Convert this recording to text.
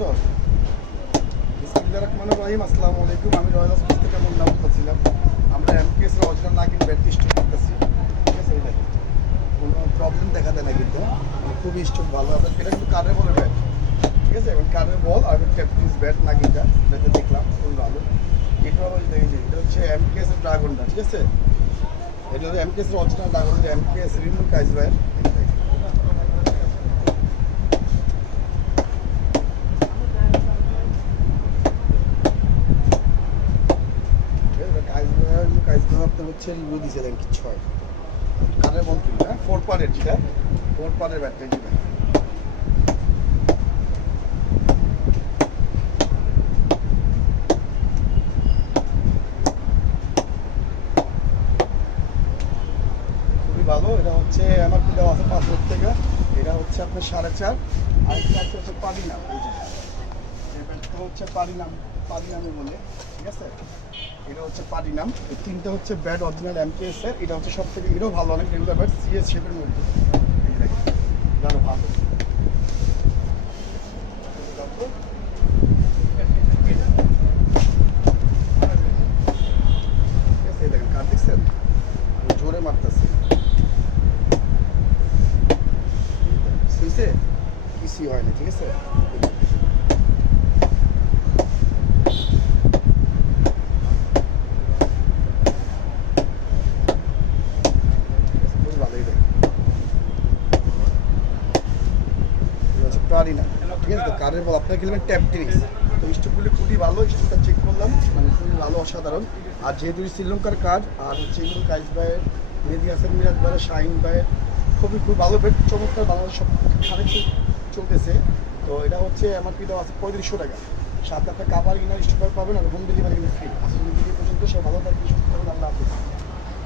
বুঝছো? বিসমিল্লাহির রহমানির রহিম। আসসালামু আলাইকুম। আমি রয়্যাল হাউস থেকে মুন্না বলতেছিলাম। আমরা এমকেএস এর অরিজিনাল নাগিন ব্যাট স্টক করতেছি। ঠিক আছে, এই দেখেন কোনো প্রবলেম দেখা দেয় না কিন্তু, মানে খুবই স্টক ভালো হবে। এটা কিন্তু কারের বলের ব্যাট, ঠিক আছে, এবং কারের বল আর ট্যাপটিস ব্যাট নাগিনটা এটাতে দেখলাম খুবই ভালো। এটা হচ্ছে এমকেএস এর ড্রাগনটা, ঠিক আছে। এটা হচ্ছে এমকেএস এর অরিজিনাল ড্রাগন, এমকেএস রিমুন কাইজবাইয়ের। আপনার হচ্ছে রিভিউ দিয়েছে দেন কিছু হয় কারের বল কিনবে, হ্যাঁ 4 পারের, যেটা 4 পারের ব্যাটটা দিবেন। খুবই ভালো। এটা হচ্ছে আমার কি দেওয়া আছে 5 লাখ টাকা। এটা হচ্ছে আপনার 4.5। আর একটা হচ্ছে পারিনাম, এই ব্যাটটা হচ্ছে পারিনাম, পারিনামে বলে, ঠিক আছে। এটা হচ্ছে পারিনাম। এই তিনটা হচ্ছে ব্যাট অরিজিনাল এমকেএস এর। এটা হচ্ছে সব থেকে, এটাও ভালো, অনেক রেগুলার ব্যাট, সিএস শেপের মধ্যে। এই দেখেন জানো ভালো, ঠিক আছে। এই দেখেন কার দেখছেন, জোরে মারতেছে, শুইছে কিছুই হয় না, ঠিক আছে। খুবই ভালো। এই দেখেন পারি না, ঠিক আছে। তো কারের বল আপনার খেলবেন ট্যাপ টেনিস। তো স্টোকগুলি খুবই ভালো, স্টোকটা চেক করলাম, মানে খুবই ভালো, অসাধারণ। আর যেহেতু শ্রীলঙ্কার কার্ড, আর হচ্ছে এগুলো কাইজ ভাইয়ের, মেহেদি হাসান মিরাজ ভাইয়ের, শাহিন ভাইয়ের, খুব ভালো বেড, চমৎকার, বাংলাদেশ সব খারাপ চলতেছে। তো এটা হচ্ছে আমার পিতা আছে 3500 টাকা, 7 8টা কাভার ইনার স্টোকার পাবেন, আর হোম ডেলিভারি কিন্তু ফ্রি। আসলে ভিডিও পর্যন্ত সব ভালো থাকবে, সুস্থ থাকবেন, আল্লাহ হাফেজ।